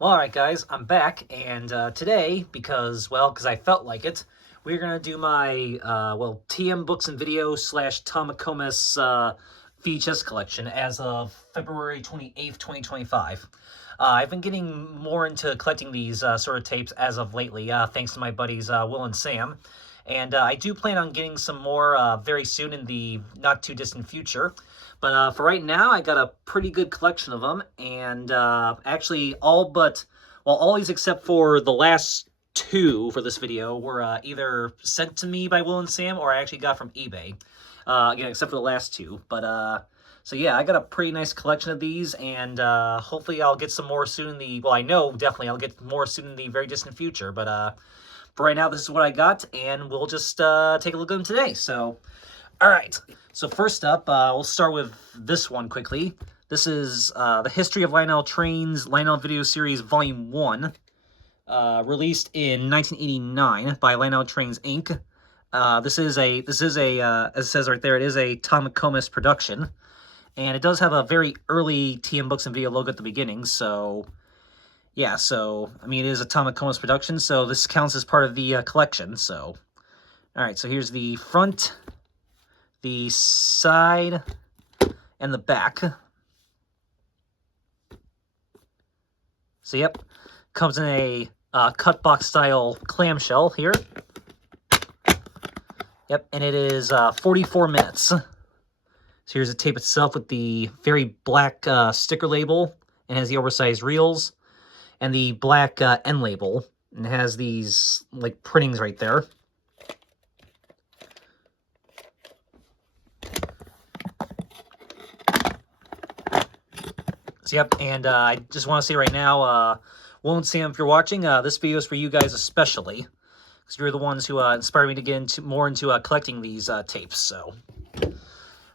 Well, alright guys, I'm back, and today, because I felt like it, we're going to do my, TM Books and Video / Tom McComas VHS collection as of February 28th, 2025. I've been getting more into collecting these sort of tapes as of lately, thanks to my buddies Will and Sam. And I do plan on getting some more very soon in the not-too-distant future. But for right now, I got a pretty good collection of them, and actually all these except for the last two for this video were either sent to me by Will and Sam or I actually got from eBay. Again, except for the last two. But so yeah, I got a pretty nice collection of these, and hopefully I'll get some more soon in the, I know definitely I'll get more soon in the very distant future. But for right now, this is what I got, and we'll just take a look at them today. So, all right. So first up, we'll start with this one quickly. This is The History of Lionel Trains, Lionel Video Series Volume 1, released in 1989 by Lionel Trains, Inc. This is a, as it says right there, it is a Tom McComas production. And it does have a very early TM Books and Video logo at the beginning, so yeah, so, I mean, it is a Tom McComas production, so this counts as part of the collection, so. Alright, so here's the front, the side, and the back. So, yep, comes in a cut box style clamshell here. Yep, and it is 44 minutes. So here's the tape itself with the very black sticker label, and has the oversized reels, and the black end label, and it has these, like, printings right there. So, yep, and I just want to say right now, Will and Sam, if you're watching, this video is for you guys especially, because you're the ones who inspired me to get more into collecting these tapes, so.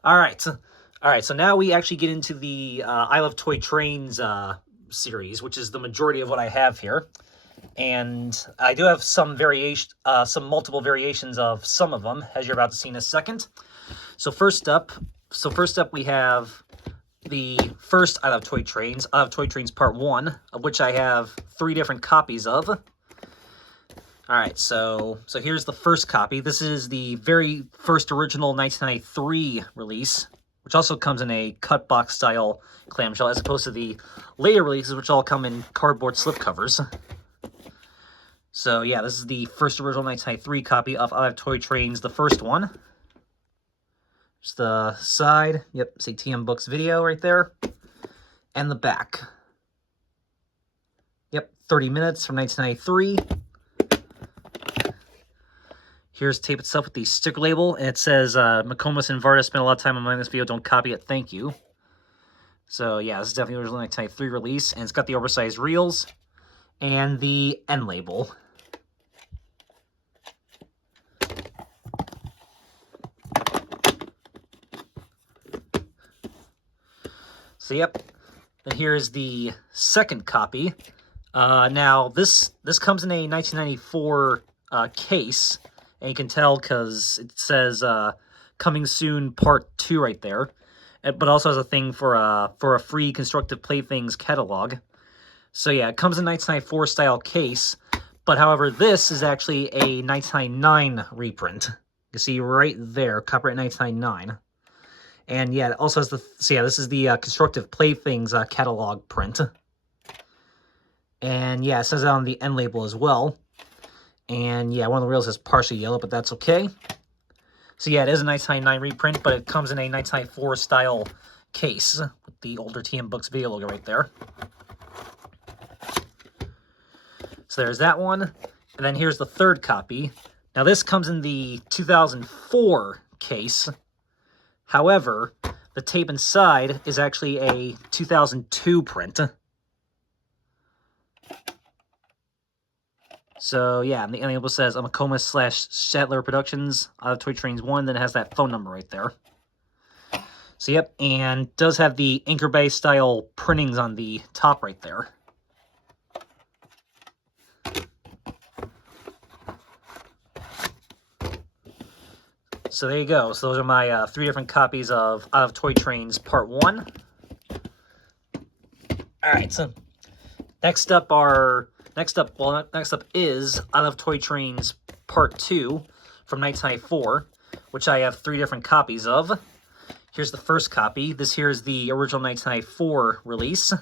All right, so now we actually get into the I Love Toy Trains series, which is the majority of what I have here. And I do have some multiple variations of some of them, as you're about to see in a second. So first up we have the first I Love Toy Trains, I Love Toy Trains Part 1, of which I have 3 different copies of. Alright, so here's the first copy. This is the very first original 1993 release, which also comes in a cut box style clamshell, as opposed to the later releases, which all come in cardboard slipcovers. So yeah, this is the first original 1993 copy of I Love Toy Trains, the first one. Just the side, yep, see TM Books Video right there, and the back. Yep, 30 minutes from 1993. Here's the tape itself with the sticker label, and it says, McComas and Varda spent a lot of time on this video, don't copy it, thank you. So yeah, this is definitely the original 1993 release, and it's got the oversized reels and the end label. So yep, and here's the second copy. Now this comes in a 1994 case, and you can tell because it says Coming Soon Part 2 right there, but also has a thing for a free Constructive Playthings catalog. So yeah, it comes in 1994 style case, but however, this is actually a 1999 reprint. You see right there, copyright 1999. And yeah, it also has this is the Constructive Playthings catalog print. And yeah, it says that on the end label as well. And yeah, one of the reels is partially yellow, but that's okay. So yeah, it is a 1999 reprint, but it comes in a 1994 style case with the older TM Books Video logo right there. So there's that one. And then here's the third copy. Now this comes in the 2004 case. However, the tape inside is actually a 2002 print. So yeah, and the end label says McComas / Shatler Productions, I Love Toy Trains 1, then it has that phone number right there. So yep, and does have the Anchor Bay style printings on the top right there. So there you go. So those are my 3 different copies of I Love Toy Trains Part 1. Alright, so Next up is I Love Toy Trains Part 2 from 1994, which I have 3 different copies of. Here's the first copy. This here is the original 1994 release.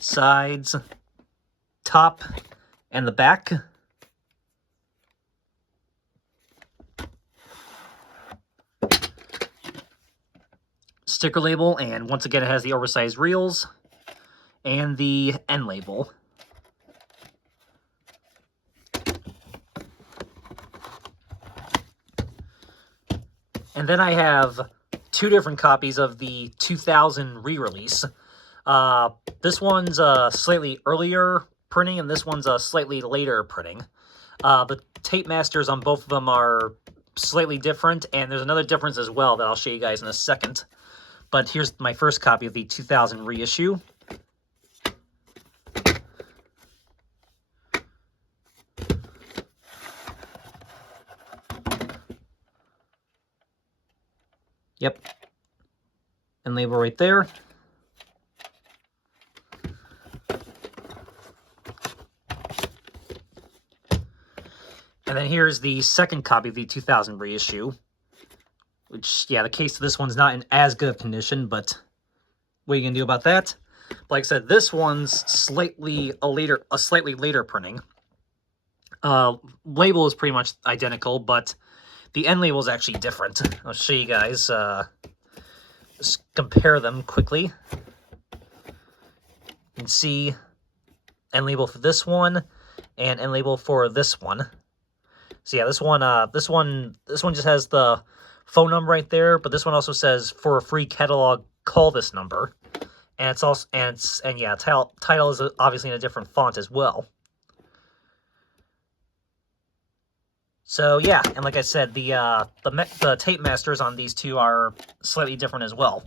Sides, top, and the back. Sticker label, and once again it has the oversized reels and the end label. And then I have 2 different copies of the 2000 re-release. This one's a slightly earlier printing, and this one's a slightly later printing. The tape masters on both of them are slightly different, and there's another difference as well that I'll show you guys in a second. But here's my first copy of the 2000 reissue. Yep. And label right there. And then here's the second copy of the 2000 reissue. Which, yeah, the case of this one's not in as good of condition, but what are you gonna do about that? But like I said, this one's a slightly later printing. Label is pretty much identical, but the end label is actually different. I'll show you guys. Just compare them quickly. You can see end label for this one and end label for this one. So yeah, this one just has the phone number right there, but this one also says for a free catalog, call this number. And it's also title is obviously in a different font as well. So yeah, and like I said, the tape masters on these 2 are slightly different as well.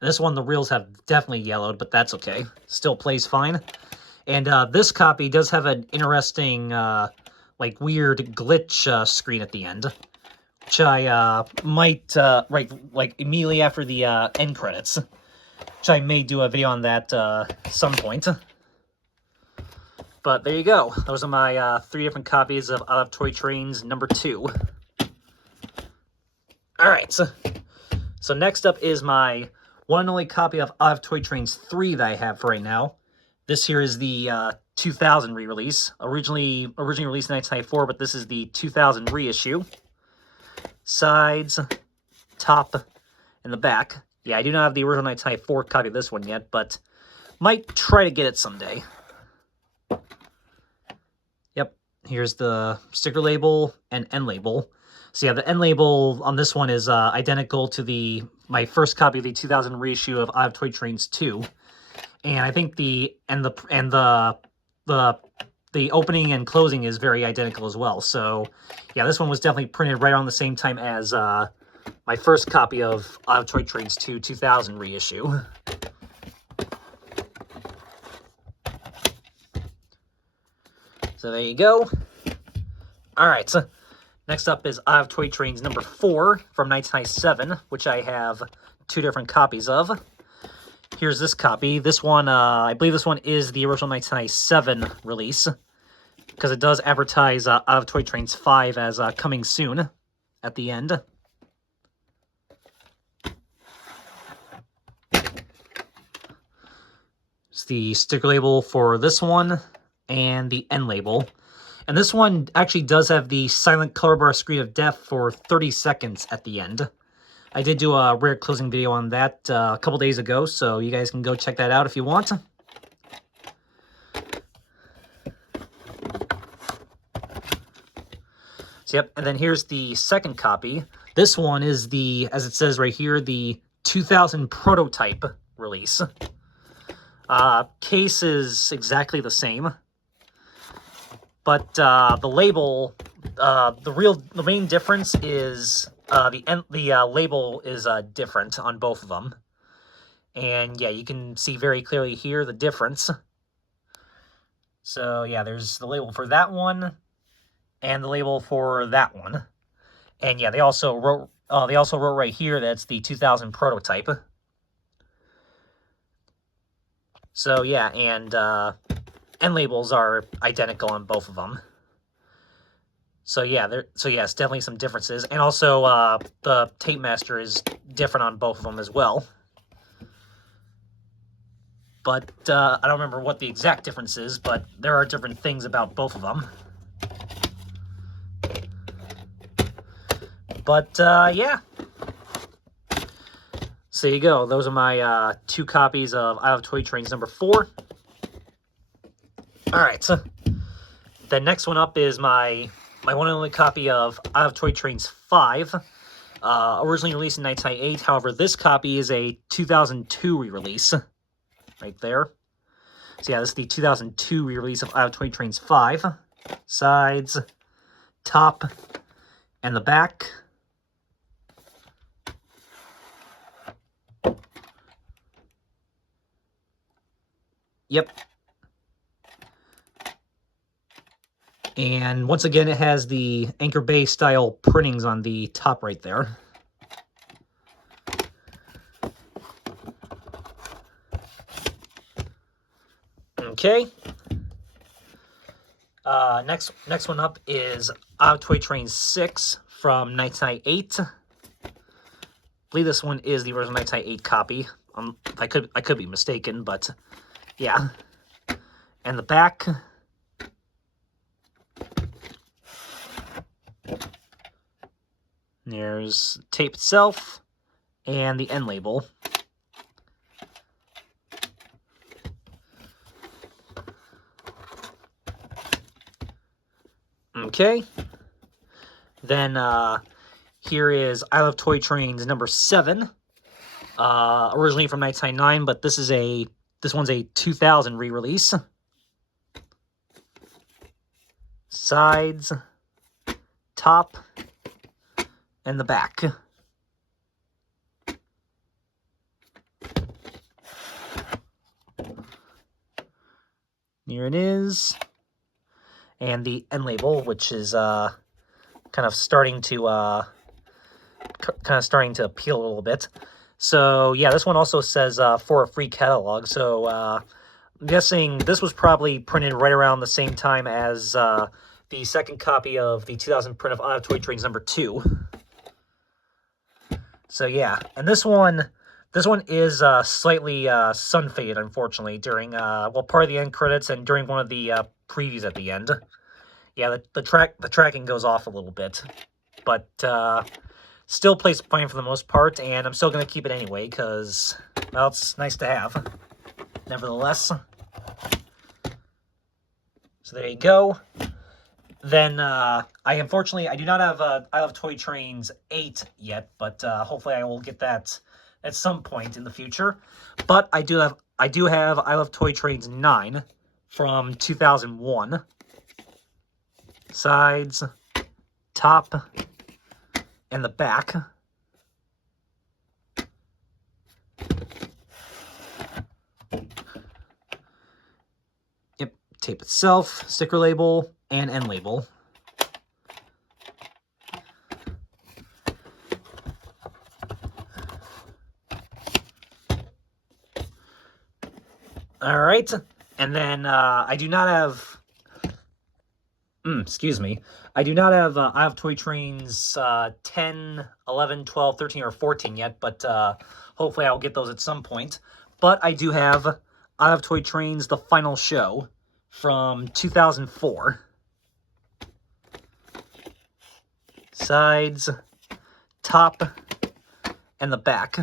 And this one, the reels have definitely yellowed, but that's okay. Still plays fine. And this copy does have an interesting, like weird glitch screen at the end, which I might like immediately after the end credits, which I may do a video on that some point. But there you go. Those are my 3 different copies of I Love Toy Trains number 2. Alright, so next up is my one and only copy of I Love Toy Trains 3 that I have for right now. This here is the 2000 re-release. Originally released in 1994, but this is the 2000 reissue. Sides, top, and the back. Yeah, I do not have the original 1994 copy of this one yet, but might try to get it someday. Yep, here's the sticker label and end label. So yeah, the end label on this one is identical to my first copy of the 2000 reissue of I Love Toy Trains 2. And I think the opening and closing is very identical as well. So yeah, this one was definitely printed right around the same time as my first copy of I Love Toy Trains 2 2000 reissue. So there you go. Alright, so next up is I Love Toy Trains number 4 from 1997, which I have 2 different copies of. Here's this copy. This one, I believe this one is the original 1997 release, because it does advertise I Love Toy Trains 5 as coming soon at the end. It's the sticker label for this one and the end label. And this one actually does have the silent color bar screen of death for 30 seconds at the end. I did do a rare closing video on that a couple days ago, so you guys can go check that out if you want. So yep, and then here's the second copy. This one is the, as it says right here, the 2000 prototype release. Case is exactly the same, but the label, the main difference is the label is different on both of them. And yeah, you can see very clearly here the difference. So yeah, there's the label for that one and the label for that one. And yeah, they also wrote right here that's the 2000 prototype. So yeah, and end labels are identical on both of them. So yeah, yes, definitely some differences. And also, the tape master is different on both of them as well. But I don't remember what the exact difference is, but there are different things about both of them. But yeah. So there you go. Those are my 2 copies of I Love Toy Trains number 4. Alright, so the next one up is my one and only copy of I Love Toy Trains 5. Originally released in 1998. However, this copy is a 2002 re-release. Right there. So yeah, this is the 2002 re-release of I Love Toy Trains 5. Sides, top, and the back. Yep. And once again, it has the Anchor Bay style printings on the top right there. Okay. Next one up is I Love Toy Trains 6 from 1998. I believe this one is the original 1998 copy. I could be mistaken, but yeah. And the back. There's tape itself and the end label. Okay. Then here is I Love Toy Trains number 7. Originally from 1999, but this one's a 2000 re-release. Sides, top, and the back. Here it is. And the end label, which is kind of starting to peel a little bit. So yeah, this one also says for a free catalog. So I'm guessing this was probably printed right around the same time as the second copy of the 2000 print of I Love Toy Trains number 2. So yeah, and this one is slightly sun faded, unfortunately, during part of the end credits and during one of the previews at the end. Yeah, the tracking goes off a little bit, but still plays fine for the most part, and I'm still gonna keep it anyway because, well, it's nice to have. Nevertheless, so there you go. Then unfortunately I do not have I Love Toy Trains 8 yet, but hopefully I will get that at some point in the future. But I do have I Love Toy Trains 9 from 2001. Sides, top, and the back. Yep, tape itself, sticker label, and end label. All right, and then I do not have. Excuse me. I do not have I Love Toy Trains 10, 11, 12, 13, or 14 yet, but hopefully I'll get those at some point. But I do have I Love Toy Trains The Final Show from 2004. Sides, top, and the back.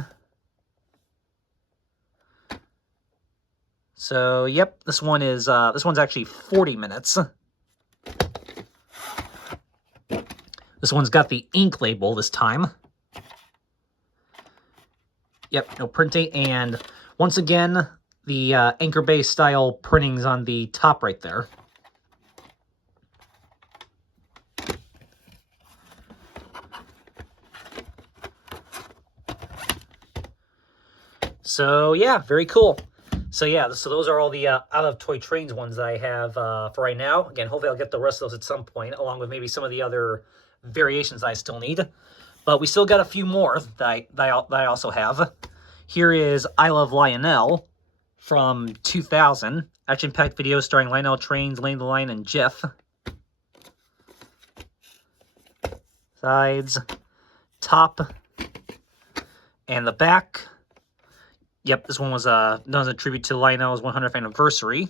So, yep, this one's actually 40 minutes. This one's got the ink label this time. Yep, no printing, and once again, the Anchor Bay style printings on the top right there. So yeah, very cool. So yeah, so those are all the I Love Toy Trains ones that I have for right now. Again, hopefully I'll get the rest of those at some point, along with maybe some of the other variations I still need. But we still got a few more that I also have. Here is I Love Lionel, from 2000. Action-packed video starring Lionel Trains, Lane the Lion, and Jeff. Sides, top, and the back. Yep, this one was done as a tribute to Lionel's 100th anniversary.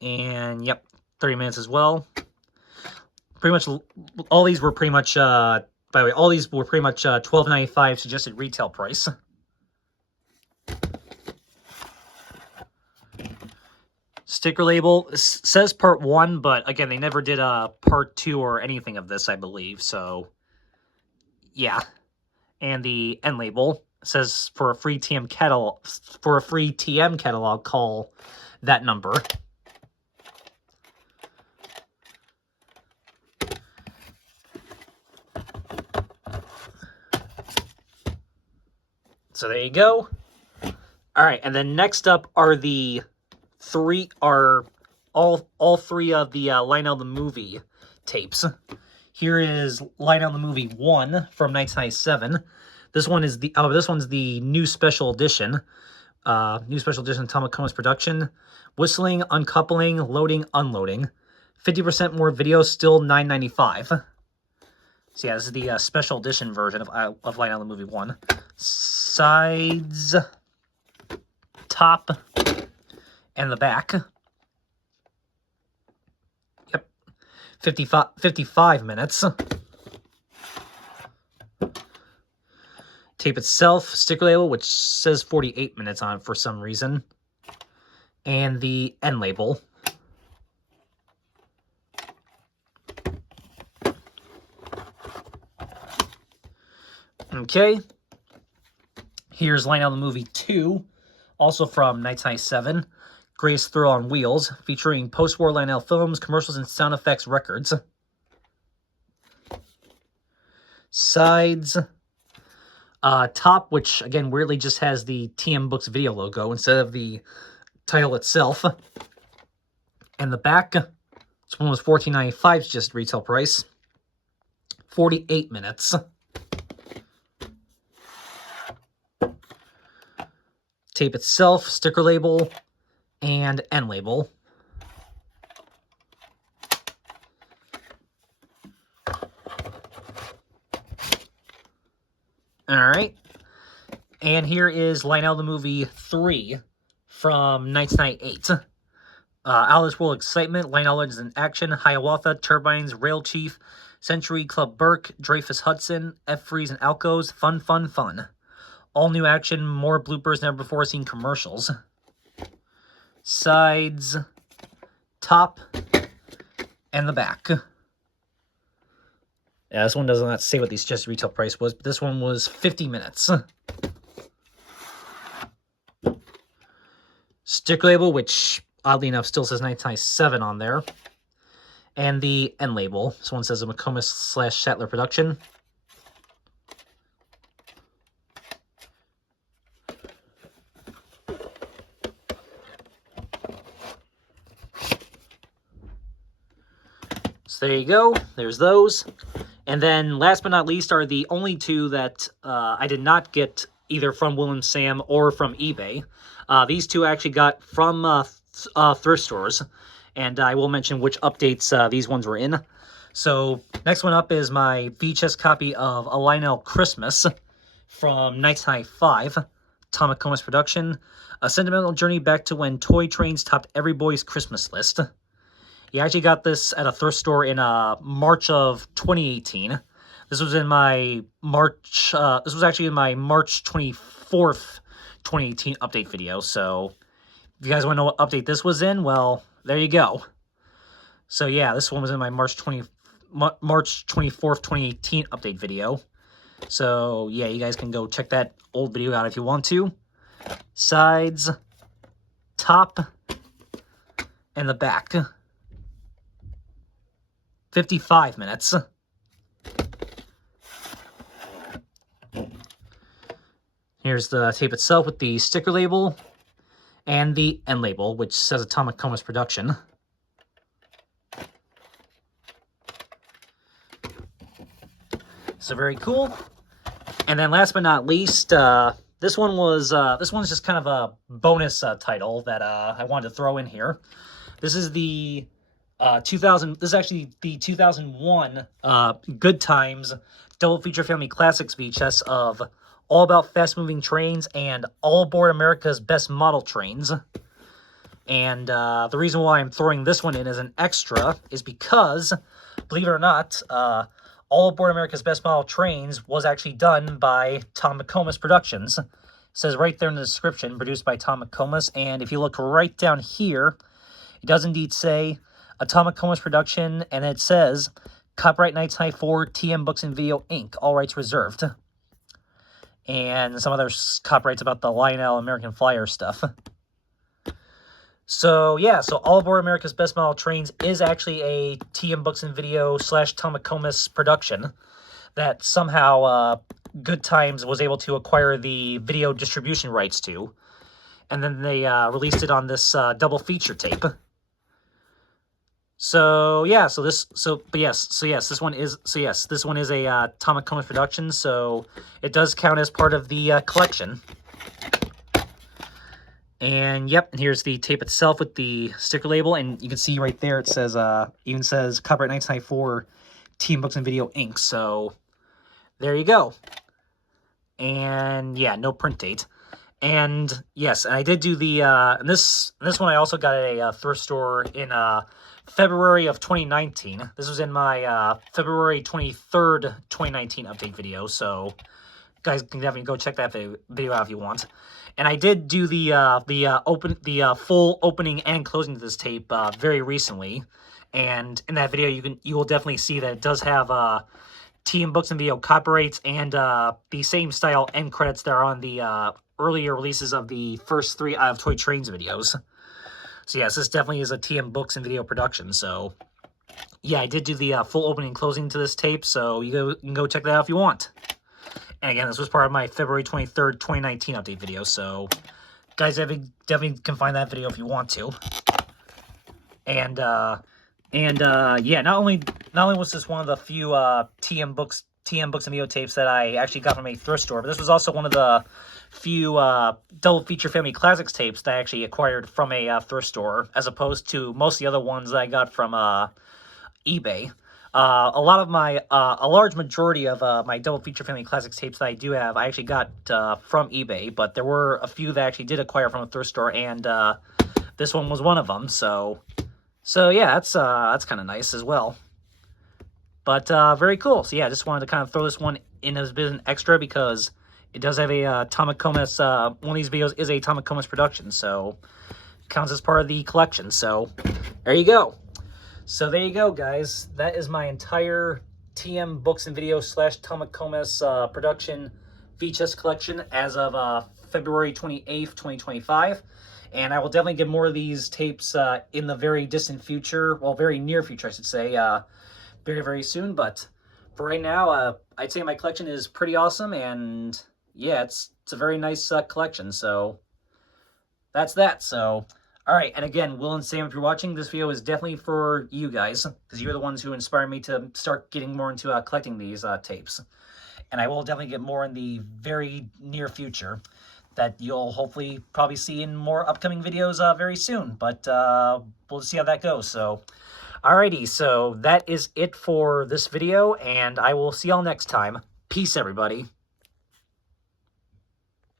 And, yep, 30 minutes as well. Pretty much, all these were pretty much, by the way, all these were pretty much $12.95 suggested retail price. Sticker label says part 1, but again, they never did a part 2 or anything of this, I believe. So, yeah. And the end label says for a free TM catalog, call that number. So there you go. All right, and then next up are the all three of the Lionel the Movie tapes. Here is Lionel the Movie 1 from 1997. This one is this one's the new special edition. New special edition Tom McComas production. Whistling, uncoupling, loading, unloading. 50% more video, still $9.95. So yeah, this is the special edition version of Lionel the Movie 1. Sides, top, and the back. Yep. 55 minutes. Tape itself, sticker label, which says 48 minutes on it for some reason. And the end label. Okay. Here's Lionel the Movie 2, also from 1997. Greatest Thrill on Wheels, featuring post-war Lionel films, commercials, and sound effects records. Sides. Top, which, again, weirdly just has the TM Books video logo instead of the title itself. And the back. This one was $14.95, just retail price. 48 minutes. Tape itself, sticker label, and end label. Alright. And here is Lionel the Movie 3 from 1998. Alice World Excitement, Lionel Legends in Action, Hiawatha, Turbines, Rail Chief, Century, Club Burke, Dreyfus Hudson, F-Freeze, and Alcos. Fun, fun, fun. All new action, more bloopers, never before seen commercials. Sides, top, and the back. Yeah, this one does not say what the suggested retail price was, but this one was 50 minutes. Sticker label, which oddly enough still says 1997 on there. And the end label. This one says a McComas / Sattler production. So there you go. There's those. And then last but not least are the only two that I did not get either from Will and Sam or from eBay. These two I actually got from thrift stores. And I will mention which updates these ones were in. So next one up is my VHS copy of A Lionel Christmas from 1995. Tom McComas production. A sentimental journey back to when toy trains topped every boy's Christmas list. You actually got this at a thrift store in March of 2018. This was in my March. This was actually in my March 24th, 2018 update video. So, if you guys want to know what update this was in, well, there you go. So yeah, this one was in my March 24th, 2018 update video. So yeah, you guys can go check that old video out if you want to. Sides, top, and the back. 55 minutes. Here's the tape itself with the sticker label and the end label, which says a Tom McComas production. So very cool. And then last but not least, this one's just kind of a bonus title that I wanted to throw in here. This is the 2000. This is actually the 2001 Good Times Double Feature Family Classics VHS of All About Fast Moving Trains and All Aboard America's Best Model Trains. And the reason why I'm throwing this one in as an extra is because, believe it or not, All Aboard America's Best Model Trains was actually done by Tom McComas Productions. It says right there in the description, produced by Tom McComas. And if you look right down here, it does indeed say a Tom McComas production, and it says copyright 1994 TM Books and Video Inc. All rights reserved. And some other copyrights about the Lionel American Flyer stuff. So, yeah, so All Aboard America's Best Model Trains is actually a TM Books and Video / Tom McComas production that somehow Good Times was able to acquire the video distribution rights to. And then they released it on this double feature tape. So, yeah, this one is a Tom McComas production, so it does count as part of the collection. And yep, and here's the tape itself with the sticker label, and you can see right there it says, even says copyright 1994 TM Books and Video Inc. So there you go. And yeah, no print date. And yes, and I did do the and this one I also got at a thrift store in February of 2019. This was in my February 23rd, 2019 update video. So guys can definitely go check that video out if you want. And I did do the full opening and closing to this tape very recently, and in that video you will definitely see that it does have TM Books and Video copyrights and the same style end credits that are on the earlier releases of the first 3 Out of Toy Trains videos. So yes, this definitely is a TM Books and Video production. So yeah, I did do the full opening and closing to this tape, so you can go check that out if you want. And again, this was part of my February 23rd, 2019 update video, so guys definitely can find that video if you want to. And yeah, not only was this one of the few TM Books and Video tapes that I actually got from a thrift store, but this was also one of the few double feature family classics tapes that I actually acquired from a thrift store, as opposed to most of the other ones that I got from eBay. A large majority of my double feature family classics tapes that I do have, I actually got from eBay, but there were a few that I actually did acquire from a thrift store, and this one was one of them. So yeah, that's kind of nice as well. But very cool. So yeah, I just wanted to kind of throw this one in as a bit of an extra because it does have a Tom McComas. One of these videos is a Tom McComas production, so it counts as part of the collection. So there you go. So there you go, guys. That is my entire TM Books and Video / Tom McComas production VHS collection as of February 28th, 2025. And I will definitely get more of these tapes in the very distant future. Well, very near future, I should say. Very, very soon. But for right now, I'd say my collection is pretty awesome. And yeah, it's a very nice collection. So that's that. So... Alright, and again, Will and Sam, if you're watching, this video is definitely for you guys, because you're the ones who inspired me to start getting more into collecting these tapes. And I will definitely get more in the very near future that you'll hopefully probably see in more upcoming videos very soon. But we'll see how that goes. So, alrighty, so that is it for this video, and I will see y'all next time. Peace, everybody.